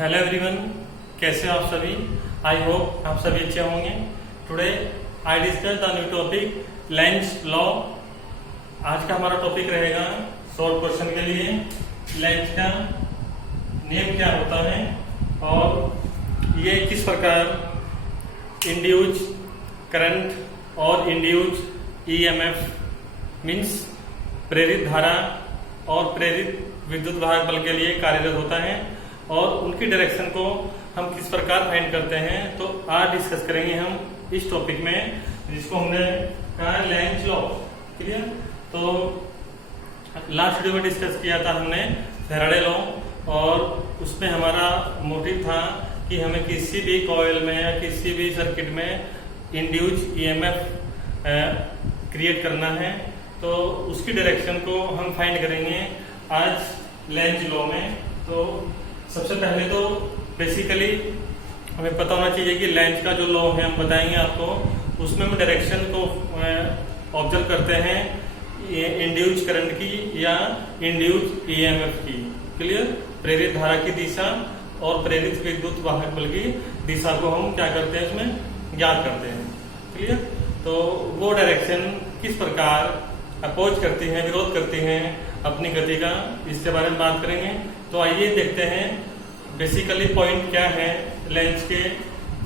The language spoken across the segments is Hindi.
हेलो एवरीवन, कैसे हो आप सभी। आई होप आप सभी अच्छे होंगे। Today I discuss the new topic Lenz law. आज का हमारा टॉपिक रहेगा शॉर्ट क्वेश्चन के लिए लेंज का नियम क्या होता है और ये किस प्रकार इंड्यूज करंट और इंड्यूज ईएमएफ मीन्स प्रेरित धारा और प्रेरित विद्युत वाहक बल के लिए कार्यरत होता है और उनकी डायरेक्शन को हम किस प्रकार फाइंड करते हैं। तो आज डिस्कस करेंगे हम इस टॉपिक में, जिसको हमने कहा लेंज लॉ। क्लियर। तो लास्ट वीडियो में डिस्कस किया था हमने फैराडे लॉ और उसमें हमारा मोटिव था कि हमें किसी भी कॉइल में या किसी भी सर्किट में इंड्यूज ईएमएफ क्रिएट करना है, तो उसकी डायरेक्शन को हम फाइंड करेंगे आज लेंज लॉ में। तो सबसे पहले तो बेसिकली हमें पता होना चाहिए कि लेंज का जो लॉ है हम बताएंगे आपको, उसमें हम डायरेक्शन को ऑब्जर्व करते हैं इंड्यूज करंट की या इंड्यूज ईएमएफ की। क्लियर। प्रेरित धारा की दिशा और प्रेरित विद्युत वाहक बल की दिशा को हम क्या करते हैं, इसमें ज्ञात करते हैं। क्लियर। तो वो डायरेक्शन किस प्रकार अपोज करती है, विरोध करती है अपनी गति का, इसके बारे में बात करेंगे। तो आइए देखते हैं बेसिकली पॉइंट क्या है लेंज के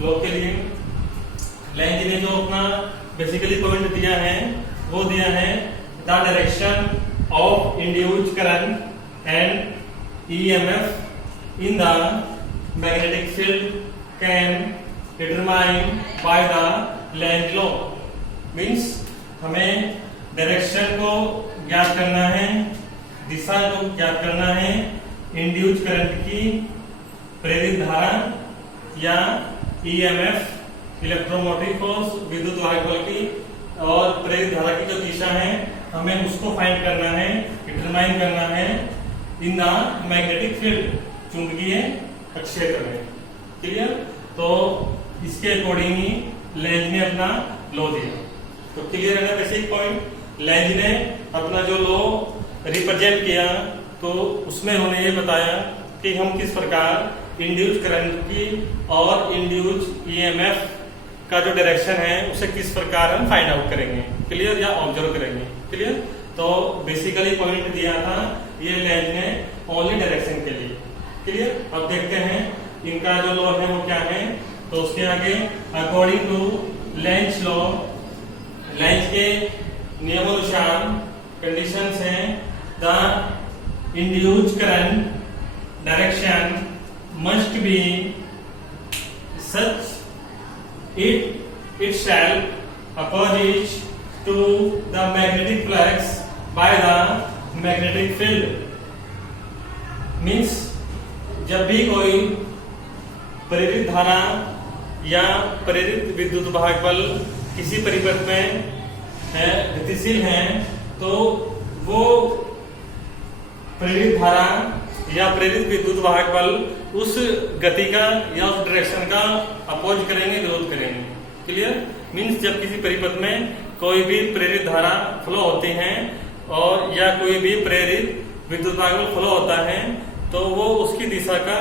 लॉ के लिए। लेंज ने जो अपना बेसिकली पॉइंट दिया है वो दिया है the direction of induced current and EMF in the magnetic field can determine by the Lenz law. Means हमें डायरेक्शन को ज्ञात करना है, दिशा को ज्ञात करना है इंड्यूज करंट की, प्रेरित धारा या ईएमएफ इलेक्ट्रोमोटिव फोर्स विद्युत वाहक बल की, और प्रेरित धारा की जो दिशा है हमें उसको फाइंड करना है, डिटरमाइन करना है इन द मैग्नेटिक फील्ड, चुंबकीय क्षेत्र में। क्लियर। तो इसके अकॉर्डिंग ही लेंज ने अपना लॉ दिया। तो क्लियर है ना बेसिक पॉइंट। लेंज ने अपना जो लॉ रिप्रेजेंट किया तो उसमें उन्होंने ये बताया कि हम किस प्रकार इंड्यूज करंट की और इंड्यूज ईएमएफ का जो डायरेक्शन है उसे किस प्रकार हम फाइंड आउट करेंगे। क्लियर। या ऑब्जर्व करेंगे। क्लियर। तो बेसिकली पॉइंट दिया था ये लेंज ने ओनली डायरेक्शन के लिए। क्लियर। अब देखते हैं इनका जो लॉ है वो क्या है। तो उसके आगे according to Lenz law, Lenz के नियमानुसार कंडीशंस हैं the induced current direction must be such itself opposite to the magnetic flux by the magnetic field। Means जब भी कोई प्रेरित धारा या प्रेरित विद्युत वाहक बल किसी परिपथ में गतिशील है तो वो प्रेरित धारा या प्रेरित विद्युत वाहक बल उस गति का या उस डायरेक्शन का अपोज करेंगे, विरोध करेंगे। क्लियर। मीन्स जब किसी परिपथ में कोई भी प्रेरित धारा फ्लो होती है और या कोई भी प्रेरित विद्युत वाहक बल फ्लो होता है तो वो उसकी दिशा का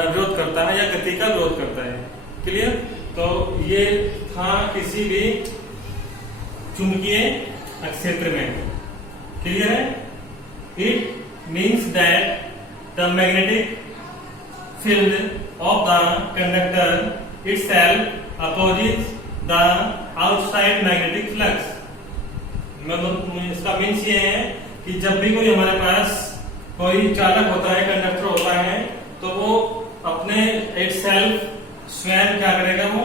विरोध करता है या गति का विरोध करता है। क्लियर। तो ये था किसी भी चुंबकीय क्षेत्र में। क्लियर है। It means that the magnetic field of the conductor itself opposes the outside magnetic flux। मतलब इसका मीन्स ये है कि जब भी कोई हमारे पास कोई चालक होता है, कंडक्टर होता है, तो वो अपने itself स्वयं क्या करेगा, वो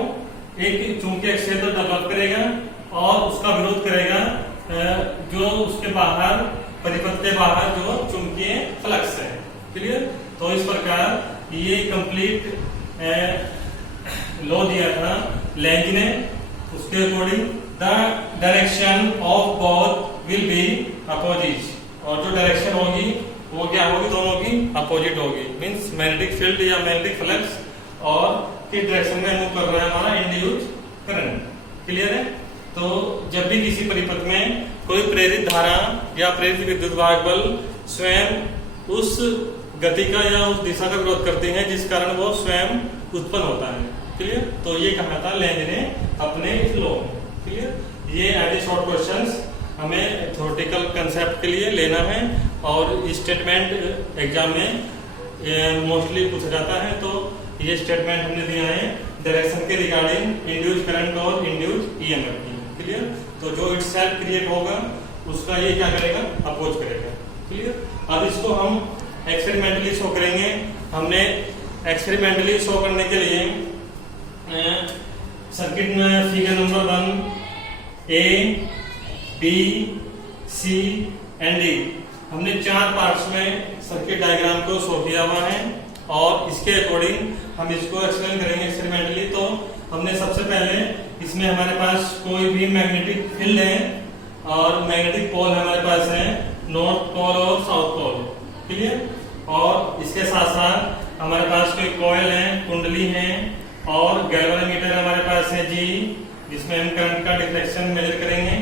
एक चुंबकीय क्षेत्र डेवलप करेगा और उसका विरोध करेगा जो उसके बाहर परिपथ के बाहर जो चुंबकीय फ्लक्स है। क्लियर। तो इस प्रकार ये कंप्लीट लॉ दिया था लेंज ने। उसके according the direction of both will be opposite, और जो डायरेक्शन होगी वो क्या होगी, दोनों की अपोजिट होगी। मीन्स मैग्नेटिक फील्ड या मैग्नेटिक फ्लक्स और किस डायरेक्शन में मूव कर रहा है हमारा इंड्यूस्ड करंट। क्लियर है। तो जब भी किसी परिपथ में कोई प्रेरित धारा या प्रेरित विद्युत वाहक बल स्वयं उस गति का या उस दिशा का विरोध करती हैं जिस कारण वो स्वयं उत्पन्न होता है। क्लियर? तो ये कहा था लेंज ने अपने इस लॉ में। क्लियर? ये ऐसे शॉर्ट क्वेश्चंस हमें थ्योरेटिकल कंसेप्ट के लिए लेना है और स्टेटमेंट एग्जाम में मोस्टली पूछा जाता है। तो ये स्टेटमेंट हमने दिया है डायरेक्शन के रिगार्डिंग इंड्यूस करंट और इंड्यूस ईएमएफ की। क्लियर? तो जो इट सेल्फ क्रिएट होगा उसका ये क्या करेगा, अपोज करेगा। क्लियर? अब इसको हम एक्सपेरिमेंटली शो करेंगे। हमने एक्सपेरिमेंटली शो करने के लिए सर्किट में figure number 1 A B C and D हमने 4 पार्ट्स में सर्किट डायग्राम को शो किया हुआ है और इसके अकॉर्डिंग हम इसको एक्सप्लेन करेंगे एक्सपेरिमेंटली। तो हमने सबसे पहले इसमें हमारे पास कोई भी मैग्नेटिक फील्ड है और मैग्नेटिक पोल हमारे पास है, नॉर्थ पोल और साउथ पोल। क्लियर? और इसके साथ साथ हमारे पास कोई कॉइल है, कुंडली है और गैल्वेनोमीटर हमारे पास है जी, जिसमें हम करंट का डिफ्लेक्शन मेजर करेंगे।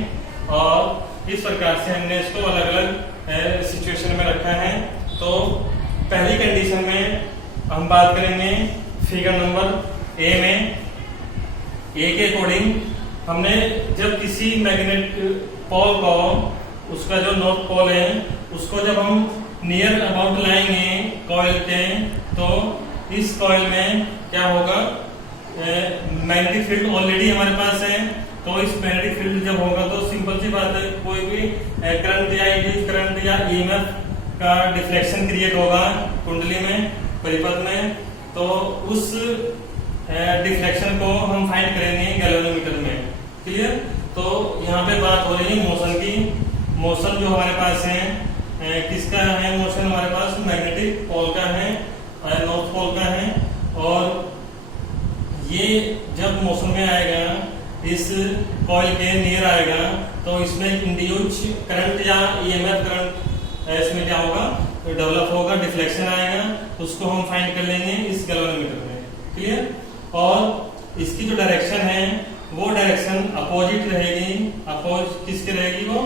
और इस प्रकार से हमने इसको अलग अलग सिचुएशन में रखा है। तो पहली कंडीशन में हम बात करेंगे फिगर नंबर ए में। ए के अकॉर्डिंग हमने जब किसी मैग्नेट पोल को, उसका जो नॉर्थ पोल है उसको जब हम नियर अबाउट लाएंगे कॉइल के, तो इस कॉइल में क्या होगा, मैग्नेटिक फील्ड ऑलरेडी हमारे पास है। तो इस मैग्नेटिक फील्ड जब होगा तो सिंपल सी बात है, कोई भी करंट या इंड्यूस करंट या ईएमएफ का डिफ्लेक्शन क्रिएट होगा कुंडली में, परिपथ में। तो उस डिफ्लेक्शन को हम फाइंड करेंगे गैल्वेनोमीटर में। क्लियर? तो यहाँ पे बात हो रही है मोशन की। मोशन जो हमारे पास है किसका है, मोशन हमारे पास मैग्नेटिक पोल का है, नॉर्थ पोल का है। और ये जब मोशन में आएगा, इस कॉइल के नियर आएगा, तो इसमें इंड्यूस करंट या ईएमएफ करंट इसमें क्या होगा, डेवलप होगा, डिफ्लेक्शन आएगा, उसको हम फाइंड कर लेंगे इस गैल्वेनोमीटर में। क्लियर? और इसकी जो डायरेक्शन है वो डायरेक्शन अपोजिट रहेगी। अपोज किसके रहेगी, वो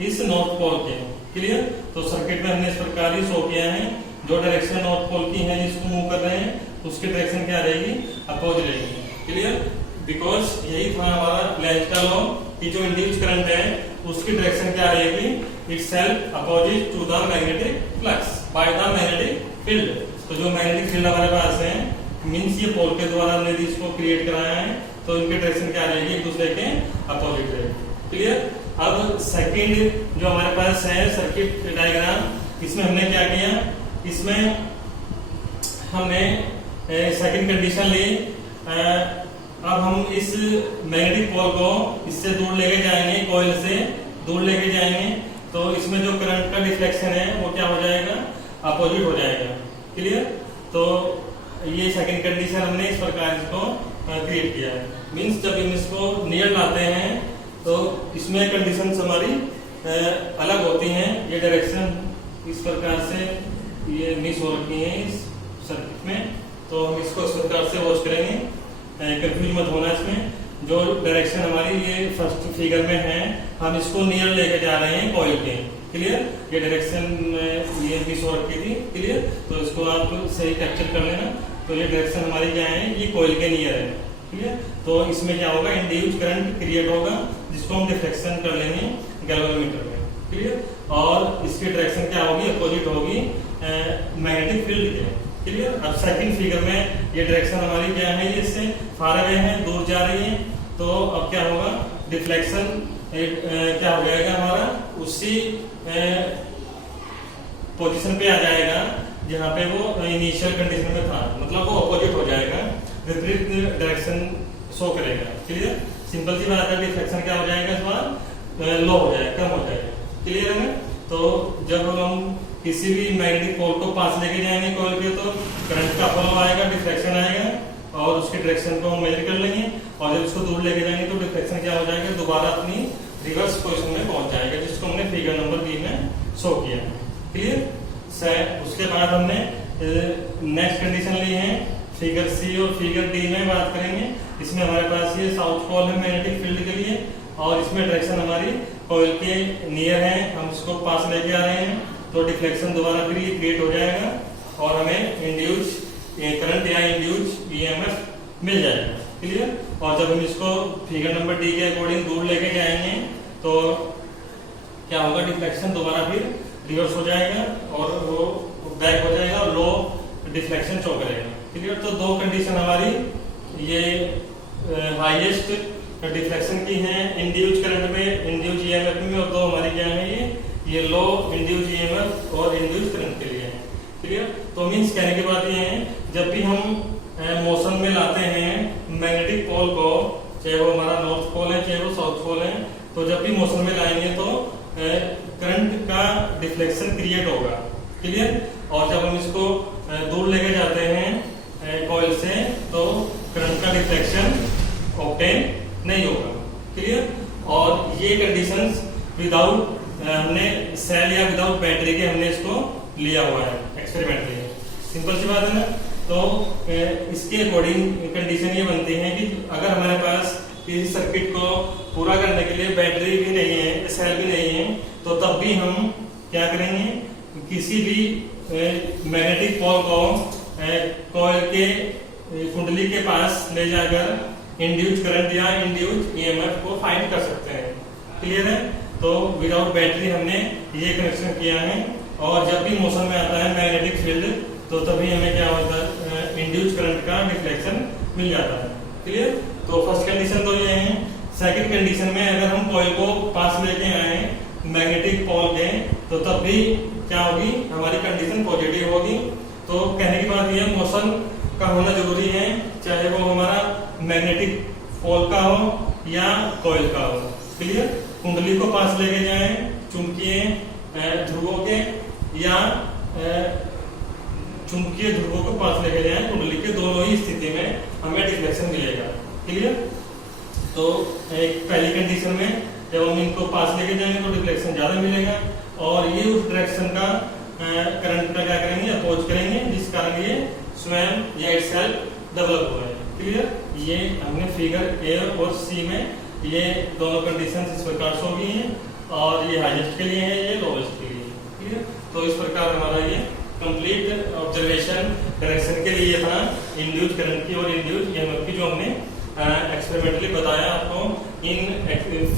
इस नॉर्थ पोल के। क्लियर? तो सर्किट में हमने इस प्रकार ही शो किया है, जो डायरेक्शन नॉर्थ पोल की है जिसको मूव कर रहे हैं उसकी डायरेक्शन क्या रहेगी, अपोज रहेगी। क्लियर? बिकॉज यही था हमारा लेंज का लॉ कि जो इंड्यूस करंट है उसकी डायरेक्शन क्या रहेगी, itself opposite to the magnetic flux by the magnetic field. तो जो मैग्नेटिक फील्ड हमारे पास है, मीन्स ये पोल के द्वारा हमने इसको क्रिएट कराया है, तो इनकी डायरेक्शन क्या रहेगी, एक दूसरे के अपोजिट रहेगी। क्लियर? अब सेकंड जो हमारे पास है सर्किट डायग्राम, इसमें हमने क्या किया, इसमें हमने सेकंड कंडीशन ली। अब हम इस मैग्नेटिक पोल को इससे दूर लेके जाएंगे, कॉइल से दूर लेके जाएंगे, तो इसमें जो करंट का डिफ्लेक्शन है वो क्या हो जाएगा, अपोजिट हो जाएगा। क्लियर? तो ये सेकंड कंडीशन हमने इस प्रकार इसको क्रिएट किया है। मीन्स जब हम इसको नियर लाते हैं तो इसमें कंडीशंस हमारी अलग होती हैं। ये डायरेक्शन इस प्रकार से ये मिस हो रखी है इस सर्किट में, तो हम इसको इस प्रकार से वॉच करेंगे, कंफ्यूज मत होना। इसमें जो डायरेक्शन हमारी ये फर्स्ट फिगर में है, हम इसको नियर लेके जा रहे हैं कॉइल के। क्लियर? ये डायरेक्शन ये मिस हो रखी थी। क्लियर? तो इसको आप सही कैप्चर कर लेना। तो ये डायरेक्शन हमारी क्या है, ये कॉइल के नियर है। क्लियर? तो इसमें क्या होगा, इंड्यूस करंट क्रिएट होगा, जिसको हम डिफ्लेक्शन कर लेंगे गैल्वेनोमीटर में। क्लियर? और इसकी डायरेक्शन क्या होगी, अपोजिट होगी मैग्नेटिक फील्ड के। क्लियर? अब सेकंड फिगर में ये डायरेक्शन हमारी क्या है, ये इससे फार अवे है, दूर जा रही है। तो अब क्या होगा, डिफ्लेक्शन क्या हो जाएगा हमारा, उसी पोजीशन पे आ जाएगा जहां पे वो इनिशियल कंडीशन में था, मतलब वो अपोजिट हो जाएगा, विपरीत डायरेक्शन शो करेगा। क्लियर? सिंपल सी बात है, डिफ्लेक्शन क्या हो जाएगा, इस बार लो हो जाएगा, कम हो जाएगा। क्लियर है? तो जब हम किसी भी मैग्नेटिक पोल को पास लेके जाएंगे कॉइल के, तो करंट का फ्लो आएगा, डिफ्लेक्शन आएगा और उसकी डायरेक्शन को हम मेजर कर लेंगे। और जब उसको दूर लेके जाएंगे तो डिफ्लेक्शन क्या हो जाएगा, दोबारा अपनी रिवर्स पोजीशन में पहुंच जाएगा, जिसको हमने फिगर नंबर 3 में शो किया। क्लियर? उसके बाद हमने नेक्स्ट कंडीशन ली है, फिगर सी और फिगर डी में बात करेंगे। इसमें हमारे पास ये साउथ पोल है मैग्नेटिक फील्ड के लिए, और इसमें डायरेक्शन हमारी कॉइल के नियर है, हम इसको पास लेके आ रहे हैं, तो डिफ्लेक्शन दोबारा फिर ये क्रिएट हो जाएगा और हमें इंड्यूस करंट या इंड्यूस ईएमएफ मिल जाएगा। क्लियर। और जब हम इसको फिगर नंबर डी के अकॉर्डिंग दूर लेके जाएंगे तो क्या होगा, डिफ्लेक्शन दोबारा फिर रिवर्स हो जाएगा और वो बैक हो जाएगा और लो डिफ्लेक्शन शो करेगा। क्लियर। तो दो कंडीशन हमारी ये हाईएस्ट डिफ्लेक्शन की है इंड्यूस करंट में, इंड्यूस ईएमएफ में, और दो हमारी क्या है ये लो इंड्यूस ईएमएफ और इंड्यूस करंट के लिए है। क्लियर। तो मीन्स कहने की बात ये है, जब भी हम मोशन में लाते हैं मैग्नेटिक पोल को, चाहे वो हमारा नॉर्थ पोल है चाहे वो साउथ पोल है, तो जब भी मोशन में लाएंगे तो करंट का डिफ्लेक्शन क्रिएट होगा। क्लियर। और जब हम इसको दूर लेके जाते हैं कॉइल से तो करंट का डिफ्लेक्शन ऑब्टेन नहीं होगा। क्लियर। और ये कंडीशंस विदाउट हमने सेल या विदाउट बैटरी के हमने इसको लिया हुआ है एक्सपेरिमेंटली। सिंपल सी बात है ना। तो इसके अकॉर्डिंग कंडीशन ये बनती है कि अगर हमारे पास किसी सर्किट को पूरा करने के लिए बैटरी भी नहीं है, सेल भी नहीं है, तो तब भी हम क्या करेंगे, किसी भी मैग्नेटिक पोल को कॉइल के कुंडली के पास ले जाकर इंड्यूस करंट या इंड्यूस ईएमएफ को फाइंड कर सकते हैं। क्लियर है। तो विदाउट बैटरी हमने ये कनेक्शन किया है, और जब भी मोशन में आता है मैग्नेटिक फील्ड तो तभी हमें क्या होता है, इंड्यूस करंट का डिफ्लेक्शन मिल जाता है। क्लियर। तो फर्स्ट कंडीशन तो ये है। सेकंड कंडीशन में अगर हम कॉइल को पास लेके आए मैग्नेटिक पोल के, तो तब भी क्या होगी, हमारी कंडीशन पॉजिटिव होगी। तो कहने की बात यह, मोशन का होना जरूरी है, चाहे वो हमारा मैग्नेटिक पोल का हो या कॉइल का हो। क्लियर। कुंडली को पास लेके जाएं चुंबकीय ध्रुवों के, या चुंबकीय ध्रुवों को पास लेके जाएं कुंडली के, दोनों ही स्थिति में हमें डिफ्लेक्शन मिलेगा। क्लियर। तो एक पहली कंडीशन में जब हम इनको पास लेके जाएंगे तो डिफ्लेक्शन ज्यादा मिलेगा, और ये उस डायरेक्शन का करंट का क्या करेंगे, अपोज करेंगे, जिस कारण ये स्वयं या इटसेल्फ डेवलप हो रहा है। क्लियर। ये हमने फिगर ए और सी में ये दोनों कंडीशन इस प्रकार से होगी हैं, और ये हाईएस्ट के लिए है, ये लोवेस्ट के लिए। क्लियर। तो इस प्रकार हमारा ये कंप्लीट ऑब्जर्वेशन डायरेक्शन के लिए था इंड्यूस करंट की और इंड्यूस ईएमएफ की, जो हमने एक्सपेरिमेंटली बताया आपको इन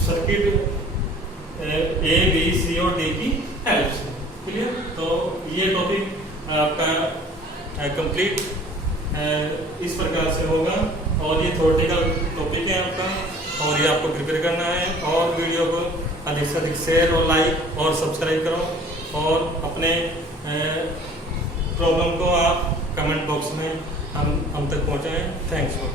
सर्किट ए बी सी और डी की हेल्प से। क्लियर। तो ये टॉपिक आपका कंप्लीट इस प्रकार से होगा, और ये थ्योरेटिकल टॉपिक है आपका, और ये आपको प्रिपेयर करना है। और वीडियो को अधिक से अधिक शेयर और लाइक और सब्सक्राइब करो, और अपने प्रॉब्लम को आप कमेंट बॉक्स में हम तक पहुंचाएं। Thanks for